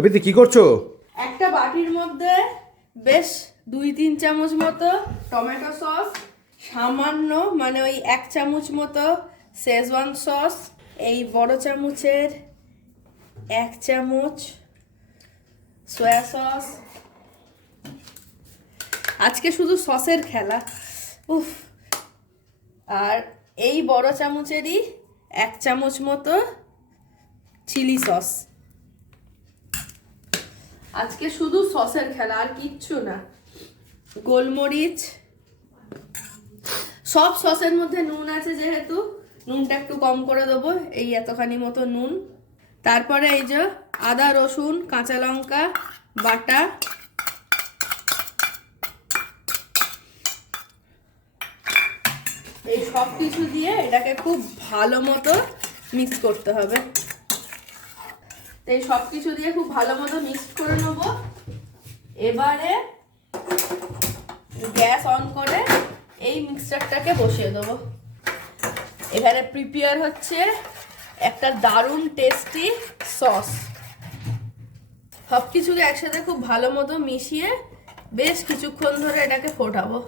রবিতে কি করছো? একটা বাটির মধ্যে বেশ 2-3 চামচ মতো টমেটো সস, সামান্য মানে ওই 1 চামচ মতো শেজওয়ান সস, এই বড় চামচের 1 চামচ সয়া সস। আজকে শুধু সসের খেলা। উফ। আর এই বড় চামচেরই 1 চামচ মতো চিলি সস। আজকে শুধু সসের খেলা, আর কিচ্ছু না। গোলমরিচ, সব সসের মধ্যে নুন আছে যেহেতু নুনটা একটু কম করে দেবো, এই এতখানি মতো নুন। তারপরে এই যে আদা রসুন কাঁচা লঙ্কা বাটা, এই সব কিছু দিয়ে এটাকে খুব ভালো মতো মিক্স করতে হবে। এই সব কিছু দিয়ে খুব ভালো মতো মিক্স করে নেবো। এবারে গ্যাস অন করে এই মিক্সচারটাকে বসিয়ে দেবো। এখানে প্রিপেয়ার হচ্ছে একটা দারুণ টেস্টি সস। সব কিছুকে একসাথে খুব ভালো মতো মিশিয়ে বেশ কিছুক্ষণ ধরে এটাকে ফোটাবো।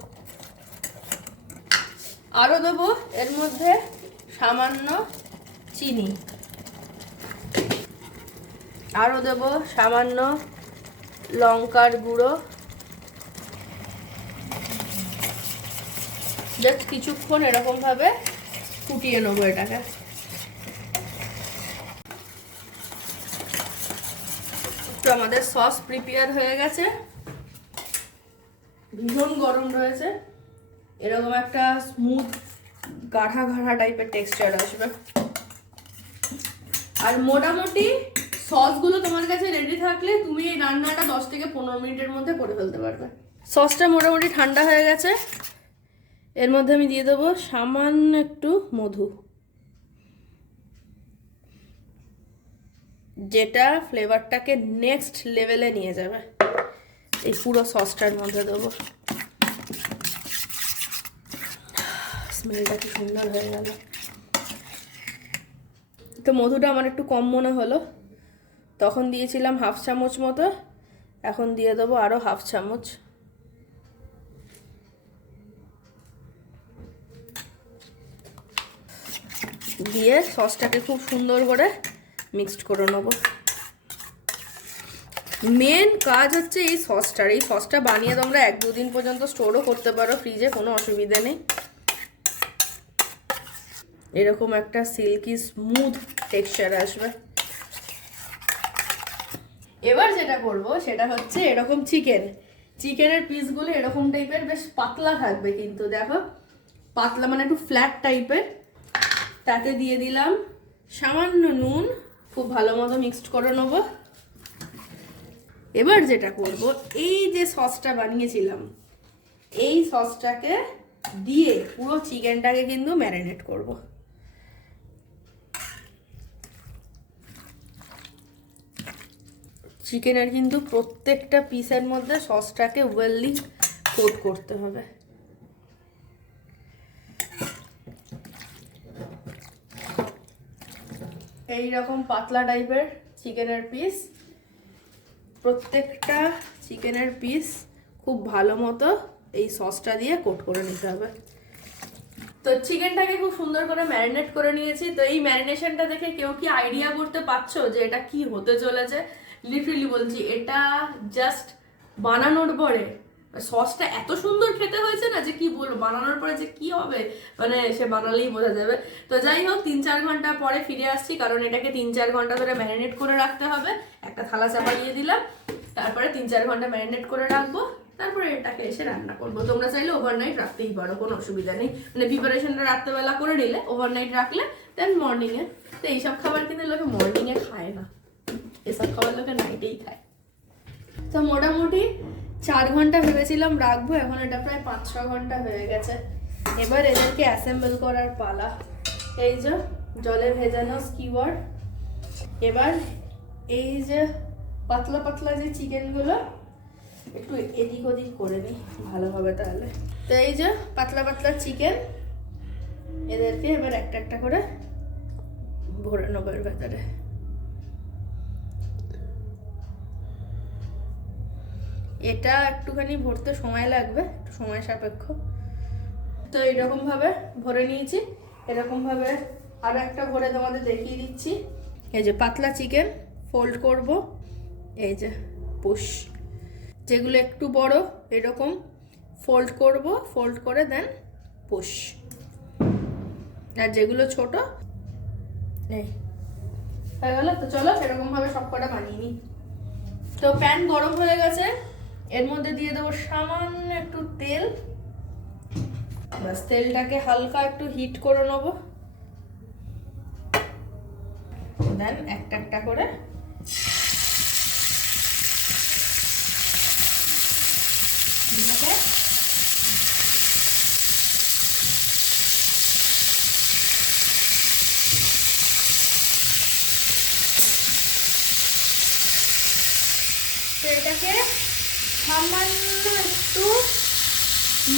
আরও দেবো এর মধ্যে সামান্য চিনি, আরও দেবো সামান্য লঙ্কার গুঁড়ো। বেশ কিছুক্ষণ এরকমভাবে ফুটিয়ে নেবো এটাকে। তো আমাদের সস প্রিপেয়ার হয়ে গেছে, ভীষণ গরম রয়েছে, এরকম একটা স্মুথ গাঢ়া গাঢ়া টাইপের টেক্সচার আসবে। আর মোটামুটি সসগুলো তোমার কাছে রেডি থাকলে তুমি এই রান্নাটা 10 থেকে 15 মিনিটের মধ্যে করে ফেলতে পারবে। সসটা মোটামুটি ঠান্ডা হয়ে গেছে, এর মধ্যে আমি দিয়ে দেবো সামান্য একটু মধু, যেটা ফ্লেভারটাকে নেক্সট লেভেলে নিয়ে যাবে। এই পুরো সসটার মধ্যে দেবো। স্মেলটা কি সুন্দর হয়ে গেল। তো মধুটা আমার একটু কম মনে হলো, তখন দিয়েছিলাম 1/2 চামচ মতো, এখন দিয়ে দেবো আরও 1/2 চামচ। দিয়ে সসটাকে খুব সুন্দর করে মিক্সড করে নেবো। মেন কাজ হচ্ছে এই সসটার। এই সসটা বানিয়ে তোমরা 1-2 দিন পর্যন্ত স্টোরও করতে পারো ফ্রিজে, কোনো অসুবিধা নেই। এরকম একটা সিল্কি স্মুথ টেক্সচার আসবে। এবার যেটা করব সেটা হচ্ছে এরকম চিকেনের পিসগুলো এরকম টাইপের বেশ পাতলা থাকবে, কিন্তু দেখো পাতলা মানে একটু ফ্ল্যাট টাইপের। তাতে দিয়ে দিলাম সামান্য নুন, খুব ভালো মতো মিক্সড করে নেবো। এবার যেটা করব, এই যে সসটা বানিয়েছিলাম এই সসটাকে দিয়ে পুরো চিকেনটাকে কিন্তু ম্যারিনেট করব। চিকেনের কিন্তু প্রত্যেকটা পিসের মধ্যে সসটাকে ওয়েললি কোট করতে হবে। এই রকম পাতলা টাইপের চিকেনের পিস, প্রত্যেকটা চিকেনের পিস খুব ভালো মতো এই সসটা দিয়ে কোট করে নিতে হবে। তো চিকেনটাকে খুব সুন্দর করে ম্যারিনেট করে নিয়েছি। তো এই ম্যারিনেশনটা দেখে কেউ কি আইডিয়া করতে পারছো যে এটা কি হতে চলেছে? লিটারালি বলছি, এটা জাস্ট বানানোর পরে সসটা এত সুন্দর খেতে হয়েছে না যে কি বলবো, বানানোর পরে যে কি হবে মানে সে বানালেই বোঝা যাবে। তো যাই হোক, 3-4 ঘন্টা পরে ফিরে আসছি, কারণ এটাকে 3-4 ঘন্টা ধরে ম্যারিনেট করে রাখতে হবে। একটা থালা চাপা দিয়ে দিলাম, তারপরে 3-4 ঘন্টা ম্যারিনেট করে রাখবো, তারপরে এটাকে এসে রান্না করবো। তোমরা চাইলে ওভারনাইট রাখতেই পারো, কোনো অসুবিধা নেই। মানে প্রিপারেশনটা রাত্রেবেলা করে নিলে, ওভারনাইট রাখলে দেন মর্নিংয়ে। তো এইসব খাবার কিন্তু লোকে মর্নিংয়ে খায় না, এসব খাবার লোকে নাইটেই খায়। তো মোটামুটি 4 ঘন্টা ভেবেছিলাম রাখবো, এখন এটা প্রায় 5-6 ঘন্টা হয়ে গেছে। এবার এদেরকে অ্যাসেম্বল করার পালা। এই যে জলে ভেজানো স্কিওয়ার, এবার এই যে পাতলা পাতলা যে চিকেনগুলো একটু এদিক ওদিক করে নিই ভালোভাবে তাহলে। তো এই যে পাতলা পাতলা চিকেন, এদেরকে এবার একটা একটা করে ভরে নেবো এর ভেতরে। এটা একটুখানি ভরতে সময় লাগবে, একটু সময় সাপেক্ষ। তো এরকমভাবে ভরে নিয়েছি। এরকমভাবে আরও একটা ভরে তোমাদের দেখিয়ে দিচ্ছি। এই যে পাতলা চিকেন ফোল্ড করব, এই যে পুশ। যেগুলো একটু বড় এরকম ফোল্ড করব, ফোল্ড করে দেন পুশ। আর যেগুলো ছোট এই হয়ে গেল। তো চলো এরকমভাবে সব কটা বানিয়ে নিই। তো প্যান গরম হয়ে গেছে, এর মধ্যে দিয়ে দেবো সামান্য একটু তেল। বাস তেলটাকে হালকা একটু হিট করে নেবো। দেন একটা একটা করে তেলটাকে সামান্য একটু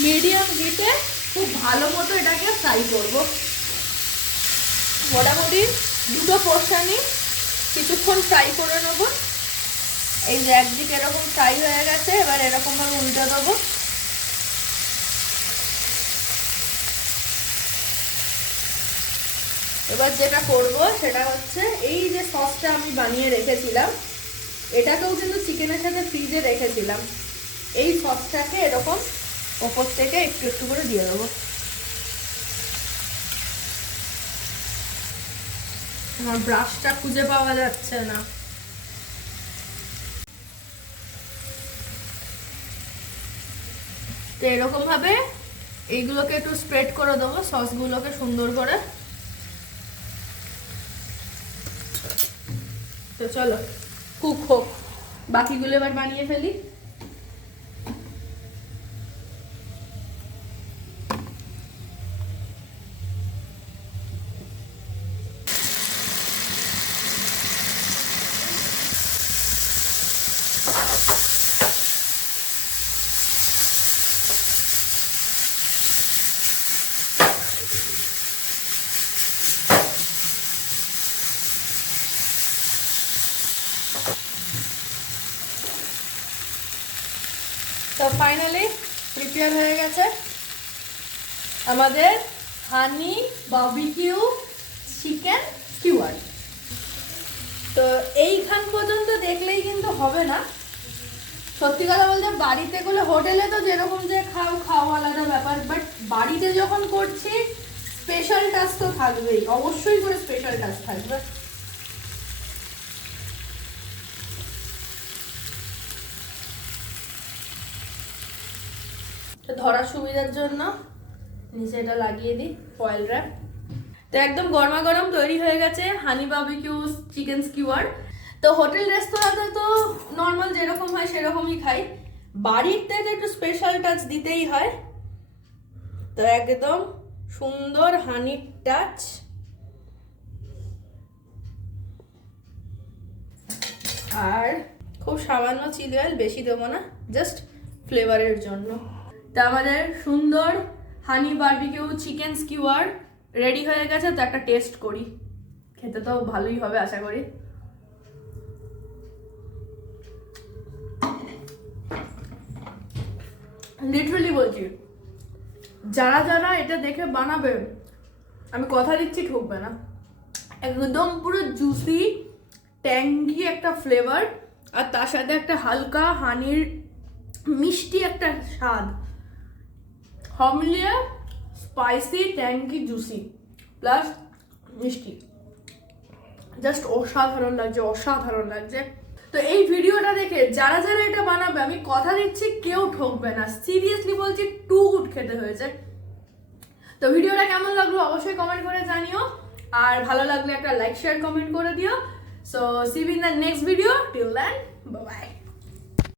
মিডিয়াম হিটে খুব ভালো মতো এটাকে ফ্রাই করব। মোটামুটি দুটো পোর্শনই কিছুক্ষণ ফ্রাই করে নেব। এই যে একদিকে এরকম ফ্রাই হয়ে গেছে, এবার এরকমভাবে উল্টে দেবো। এবার যেটা করব সেটা হচ্ছে এই যে সসটা আমি বানিয়ে রেখেছিলাম, এটাকেও কিন্তু চিকেনের সাথে ফ্রিজে রেখেছিলাম। এই সসটাকে এরকম ওপর থেকে একটু একটু করে দিয়ে দেবো। আমার ব্রাশটা খুঁজে পাওয়া যাচ্ছে না। তো এরকম ভাবে এইগুলোকে একটু স্প্রেড করে দেবো, সসগুলোকে সুন্দর করে। তো চলো কুক হোক, বাকিগুলো এবার বানিয়ে ফেলি। তো ফাইনালি প্রিপেয়ার হয়ে গেছে আমাদের হানি বারবিকিউ চিকেন স্কিউয়ার। তো এইখান পর্যন্ত দেখলেই কিন্তু হবে না, সত্যি কথা বলতে বাড়িতে গুলো, হোটেলে তো যেরকম যে খাও আলাদা ব্যাপার, বাট বাড়িতে যখন করছি স্পেশাল টাচ তো থাকবেই, অবশ্যই করে স্পেশাল টাচ থাকবে। ধরার সুবিধার জন্য নিচে এটা লাগিয়ে দিই ফয়েল র্যাপ। তো একদম গরমা গরম তৈরি হয়ে গেছে হানি বারবিকিউ চিকেন স্কিউয়ার। তো হোটেল রেস্তোরাঁতে তো নর্মাল যেরকম হয় সেরকমই খাই, বাড়ির থেকে একটু স্পেশাল টাচ দিতেই হয়। তো একদম সুন্দর হানির টাচ। আর খুব সামান্য চিলি অয়েল, বেশি দেবো না, জাস্ট ফ্লেভারের জন্য। তা আমাদের সুন্দর হানি বারবিকিউ চিকেন স্কিউয়ার রেডি হয়ে গেছে। তো একটা টেস্ট করি, খেতে তো ভালোই হবে আশা করি। লিটারালি বলছি, যারা যারা এটা দেখে বানাবে আমি কথা দিচ্ছি ঠকবে না। একদম পুরো জুসি ট্যাঙ্গি একটা ফ্লেভার, আর তার সাথে একটা হালকা হানির মিষ্টি একটা স্বাদ, হমলিয়া স্পাইসি ট্যাঙ্গি জুসি প্লাস মিষ্টি, জাস্ট অসাধারণ লাগছে, অসাধারণ লাগছে। তো এই ভিডিওটা দেখে যারা যারা এটা বানাবে আমি কথা দিচ্ছি কেউ ঠকবে না, সিরিয়াসলি বলছি, টু গুড খেতে হয়েছে। তো ভিডিওটা কেমন লাগলো অবশ্যই কমেন্ট করে জানিও, আর ভালো লাগলে একটা লাইক শেয়ার কমেন্ট করে দিও। So see you in the next video, till then bye by.